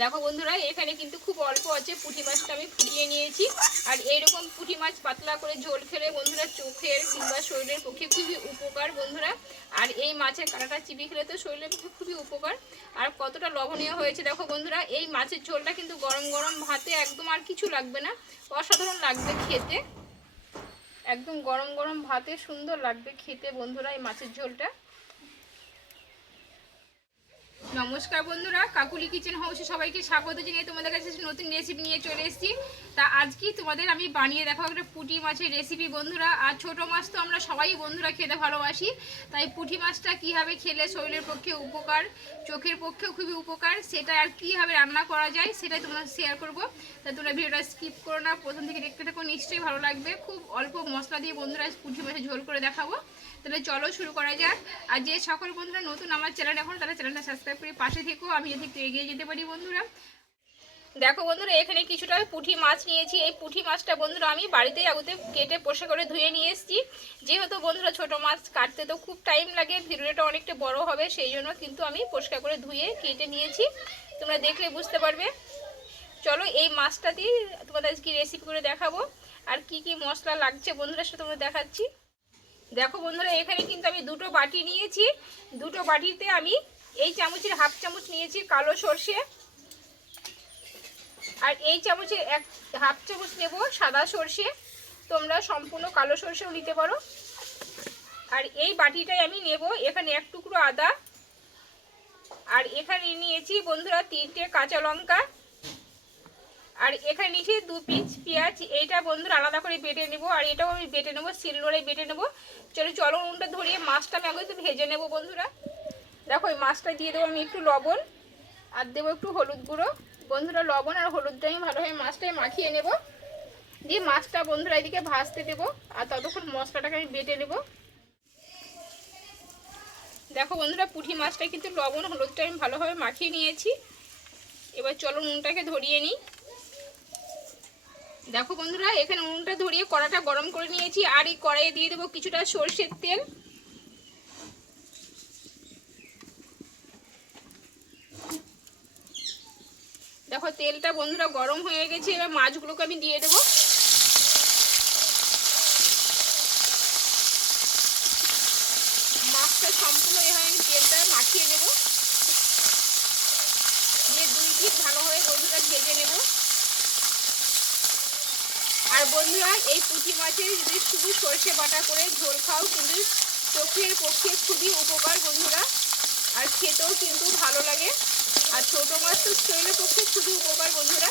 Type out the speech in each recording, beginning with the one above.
দেখো বন্ধুরা, এখানে কিন্তু খুব অল্প আছে পুঁটি মাছটা আমি ফুটিয়ে নিয়েছি। আর এইরকম পুঁটি মাছ পাতলা করে ঝোল খেলে বন্ধুরা চোখের কিংবা শরীরের পক্ষে খুবই উপকার বন্ধুরা। আর এই মাছের কাঁটাটা চিবি খেলে তো শরীরের পক্ষে খুবই উপকার। আর কতটা লবণীয় হয়েছে দেখো বন্ধুরা, এই মাছের ঝোলটা কিন্তু গরম গরম ভাতে একদম আর কিছু লাগবে না, অসাধারণ লাগবে খেতে। একদম গরম গরম ভাতে সুন্দর লাগবে খেতে বন্ধুরা এই মাছের ঝোলটা। নমস্কার বন্ধুরা, কাকুলি কিচেন হাউসে সবাইকে স্বাগত জানিয়ে তোমাদের কাছে নতুন রেসিপি নিয়ে চলে এসেছি। তা আজকে তোমাদের আমি বানিয়ে দেখাবো একটা পুঁটি মাছের রেসিপি বন্ধুরা। আর ছোট মাছ তো আমরা সবাই বন্ধুরা খেতে ভালোবাসি, তাই পুঁটি মাছটা কীভাবে খেলে শরীরের পক্ষে উপকার, চোখের পক্ষেও খুবই উপকার, সেটা আর কীভাবে রান্না করা যায় সেটাই তোমরা শেয়ার করব। তাই তোমরা ভিডিওটা স্কিপ করো না, প্রথম থেকে দেখতে থাকো, নিশ্চয়ই ভালো লাগবে। খুব অল্প মশলা দিয়ে বন্ধুরা পুঁটি মাছের ঝোল করে দেখাবো। তাহলে চলো শুরু করা যাক। আর যে সকল বন্ধুরা নতুন আমার চ্যানেল এখন, তারা চ্যানেলটা সাবস্ক্রাইব করে পাশে থেকো, আমি যদি একটু এগিয়ে যেতে পারি বন্ধুরা। দেখো বন্ধুরা, এখানে কিছুটা পুঁটি মাছ নিয়েছি। এই পুঁটি মাছটা বন্ধুরা আমি বাড়িতেই আগুতে কেটে পোষা করে ধুয়ে নিয়ে এসেছি। যেহেতু বন্ধুরা ছোট মাছ, কাটতে তো খুব টাইম লাগে, ভিডিওটা অনেকটা বড় হবে, সেই জন্য কিন্তু আমি পরিষ্কার করে ধুয়ে কেটে নিয়েছি। তোমরা দেখলে বুঝতে পারবে। চলো এই মাছটা দিয়ে তোমাদের আজকে রেসিপি করে দেখাবো। আর কি কি মশলা লাগছে বন্ধুরা সাথে তোমরা দেখাচ্ছি। দেখো বন্ধুরা, এখানে কিন্তু আমি দুটো বাটি নিয়েছি। দুটো বাটিতে আমি এই চামচের হাফ চামচ নিয়েছি কালো সর্ষে। আর এই চামচের এক হাফ চামচ নেব সাদা সর্ষে। তোমরা সম্পূর্ণ কালো সর্ষেও নিতে পারো। আর এই বাটিটাই আমি নেব, এখানে এক টুকরো আদা। আর এখানে নিয়েছি বন্ধুরা তিনটে কাঁচা লঙ্কা। আর এখানে নিয়েছি দু পিস পেঁয়াজ, এইটা বন্ধুরা আলাদা করে বেটে নেব। আর এটাও আমি বেটে নেব, শিলনোড়ায় বেটে নেব। চলো চলো উনটা ধরিয়ে মাছটা আমি আগে ভেজে নেব বন্ধুরা। দেখো, এই মাছটা দিয়ে দেবো আমি একটু লবণ, আর দেবো একটু হলুদ গুঁড়ো। বন্ধুরা, লবণ আর হলুদটা আমি ভালোভাবে মাছটাই মাখিয়ে নেব। দিয়ে মাছটা বন্ধুরা এদিকে ভাজতে দেবো, আর ততক্ষণ মশলাটাকে আমি বেটে নেব। দেখো বন্ধুরা, পুঁটি মাছটা কিন্তু লবণ হলুদটা আমি ভালোভাবে মাখিয়ে নিয়েছি। এবার চলো নুনটাকে ধরিয়ে নিই। দেখো বন্ধুরা, এখানে উনুনটা ধরিয়ে কড়াটা গরম করে নিয়েছি, আর এই কড়াইয়ে দিয়ে দেবো কিছুটা সর্ষের তেল। দেখো, তেলটা বন্ধুরা গরম হয়ে গেছে, এবার মাছগুলোকে আমি দিয়ে দেবো। মাছটা সম্পূর্ণ এভাবে আমি তেলটা মাখিয়ে দেবো দিয়ে দুই পিস ভালোভাবে বন্ধুরা ভেজে নেব। আর বন্ধুরা, এই পুঁটি মাছের যদি শুধু সর্ষে বাটা করে ঝোল খাও, কিন্তু চোখের পক্ষে খুবই উপকার বন্ধুরা। আর খেতেও কিন্তু ভালো লাগে। আর ছোটো মাছ তো শরীরের পক্ষে খুবই উপকার, বন্ধুরা।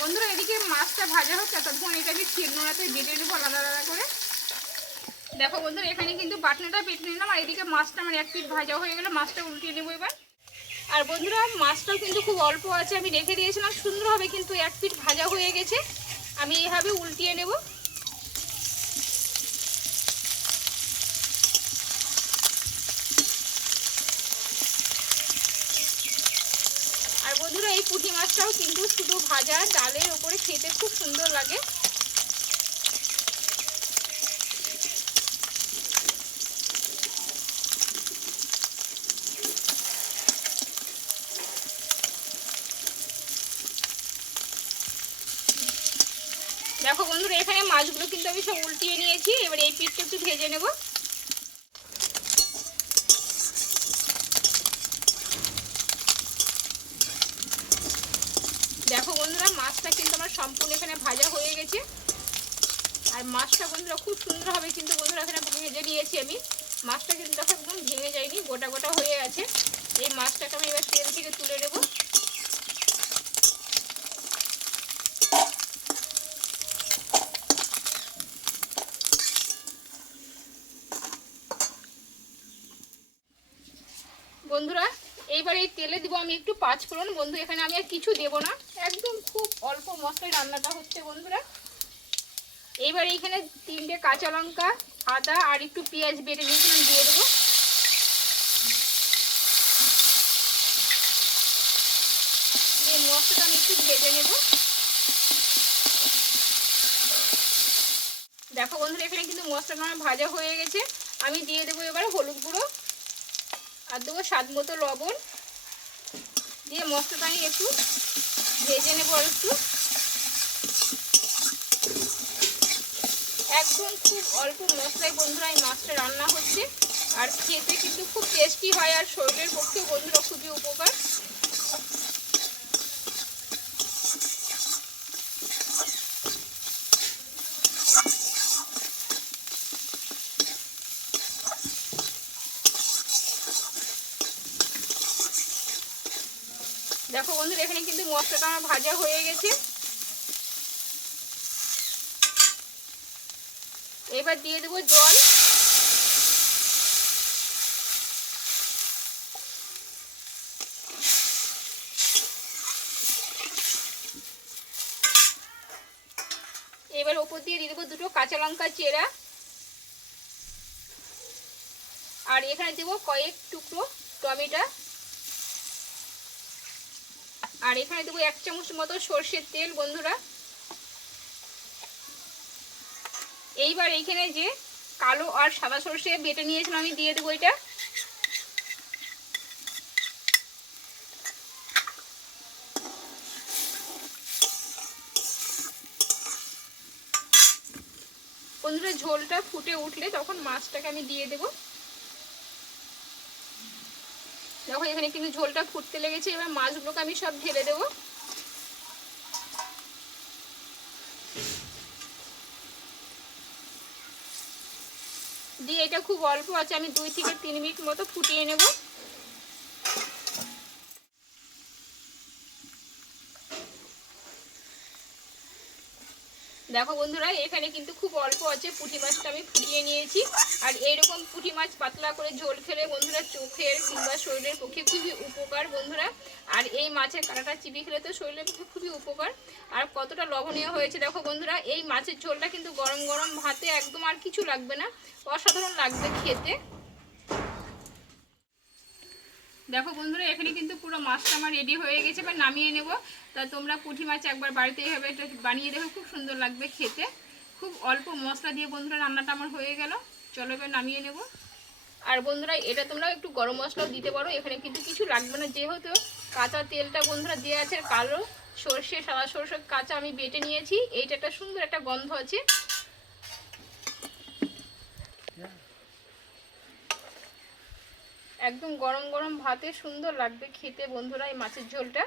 বন্ধুরা, এদিকে মাছটা ভাজা হচ্ছে ততক্ষণ এটা আমি শিলনোড়াতে বেটে নেব আলাদা আলাদা করে। দেখো বন্ধুরা, এখানে কিন্তু বাটনাটা বেটে নিলাম, আর এদিকে মাছটা আমার এক পিট ভাজা হয়ে গেলে, মাছটা উল্টিয়ে নেব এবার। আর বন্ধুরা, মাছটাও কিন্তু খুব অল্প আছে, আমি রেখে দিয়েছিলাম, সুন্দরভাবে কিন্তু এক পিট ভাজা হয়ে গেছে, আমি এভাবে উল্টিয়ে নেব আর বন্ধুরা এই পুঁটি মাছটাও কিন্তু শুধু ভাজা ডালের ওপরে খেতে খুব সুন্দর লাগে। দেখো বন্ধুরা, এখানে মাছগুলো কিন্তু আমি সব উল্টিয়ে নিয়েছি। এবার এই পিঠটা একটু ভেজে নেব দেখো বন্ধুরা মাছটা কিন্তু আমার সম্পূর্ণ এখানে ভাজা হয়ে গেছে। আর মাছটা বন্ধুরা খুব সুন্দর হবে কিন্তু বন্ধুরা এখানে ভেজে নিয়েছি আমি। মাছটা কিন্তু দেখো একদম ভেঙে যায়নি, গোটা গোটা হয়ে আছে এই মাছটাকে আমি এবার তেল থেকে তুলে নেব। বন্ধুরা, এইবার এই তেলে দিব আমি একটু পাঁচ ফোড়ন। বন্ধু, এখানে আমি আর কিছু দেব না। একদম খুব অল্প মশলায় রান্নাটা হচ্ছে বন্ধুরা। এইবার এইখানে তিনটে কাঁচা লঙ্কা, আদা আর একটু পেঁয়াজ বেটে নিয়েছিলাম, দিয়ে দেবো। মশলাটা আমি একটু ভেজে নেব। দেখো বন্ধুরা, এখানে কিন্তু মশলাটা আমার ভাজা হয়ে গেছে। আমি দিয়ে দেবো এবার হলুদ গুঁড়ো আর দেবো স্বাদ মতো লবণ। দিয়ে মশলাটা আমি একটু ভেজে নেব একটু একদম খুব অল্প মশলায় বন্ধুরা এই মাছটা রান্না হচ্ছে। আর খেতে কিন্তু খুব টেস্টি হয় আর শরীরের পক্ষে বন্ধুরা খুবই উপকার। দেখো বন্ধুরা, এখানে কিন্তু মশলাটা আমার ভাজা হয়ে গেছে। এবার দিয়ে দেবো জল। এবার ওপর দিয়ে দিয়ে দেবো দুটো কাঁচা লঙ্কা চেরা। আর এখানে দেবো কয়েক টুকরো টমেটো। আর এখানে দেবো এক চামচ মতো সর্ষের তেল, বন্ধুরা। এইবার এইখানে যে কালো আর সাদা সর্ষে বেটে নিয়েছিলাম, আমি দিয়ে দেবো এটা। বন্ধুরা, ঝোলটা ফুটে উঠলে তখন মাছটাকে আমি দিয়ে দেবো। দেখো, এখানে কিন্তু ঝোলটা ফুটতে লেগেছে। এবার মাছগুলোকে আমি সব ঢেলে দেবো। দিয়ে এটা খুব অল্প আছে, আমি দুই থেকে তিন মিনিট মতো ফুটিয়ে নেব। দেখো বন্ধুরা, এখানে কিন্তু খুব অল্প আছে, পুঁটি মাছটা আমি ফুটিয়ে নিয়েছি। আর এইরকম পুঁটি মাছ পাতলা করে ঝোল খেলে বন্ধুরা চোখের কিংবা শরীরের পক্ষে খুবই উপকার বন্ধুরা। আর এই মাছের কাঁটাটা চিবি খেলে তো শরীরের পক্ষে খুবই উপকার। আর কতটা লবণীয় হয়েছে দেখো বন্ধুরা, এই মাছের ঝোলটা কিন্তু গরম গরম ভাতে একদম আর কিছু লাগবে না, অসাধারণ লাগবে খেতে। দেখো বন্ধুরা, এখানে কিন্তু পুরো মাছটা আমার রেডি হয়ে গেছে, এবার নামিয়ে নেব। তা তোমরা পুঁটি মাছ একবার বাড়িতে এইভাবে এটা বানিয়ে দেখো, খুব সুন্দর লাগবে খেতে। খুব অল্প মশলা দিয়ে বন্ধুরা রান্নাটা আমার হয়ে গেল। চলো এবার নামিয়ে নেব। আর বন্ধুরা, এটা তোমরা একটু গরম মশলাও দিতে পারো, এখানে কিন্তু কিছু লাগবে না, যেহেতু কাঁচা তেলটা বন্ধুরা দেওয়া আছে, কালো সর্ষে, সাদা সর্ষে কাঁচা আমি বেটে নিয়েছি। এইটা একটা সুন্দর একটা গন্ধ আছে। একদম গরম গরম ভাতে সুন্দর লাগবে খেতে বন্ধুরা এই মাছের ঝোলটা।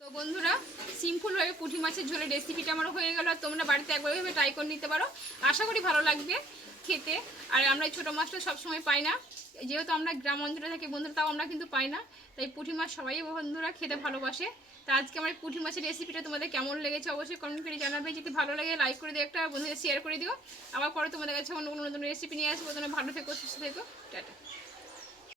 তো বন্ধুরা সিম্পলভাবে পুঁটি মাছের ঝোলের রেসিপিটা আমার হয়ে গেল। তোমরা বাড়িতে একবার ট্রাই করে নিতে পারো। আশা করি ভালো লাগবে। খেতে। আর আমরা এই ছোটো মাছটা সবসময় পাই না। যেহেতু আমরা গ্রাম অঞ্চলে থাকি বন্ধুরা, তাও আমরা কিন্তু পাই না। তাই পুঁটি মাছ সবাই বন্ধুরা খেতে ভালোবাসে। তা আজকে আমার পুঁটি মাছের রেসিপিটা তোমাদের কেমন লেগেছে অবশ্যই কমেন্ট করে জানাবে। যদি ভালো লাগে লাইক করে দিও একটা, বন্ধুদের শেয়ার করে দিও। আবার পরে তোমাদের কাছে অন্য কোনো নতুন রেসিপি নিয়ে আসব। তোমরা ভালো থেকো, সুস্থ থেকো। টাটা।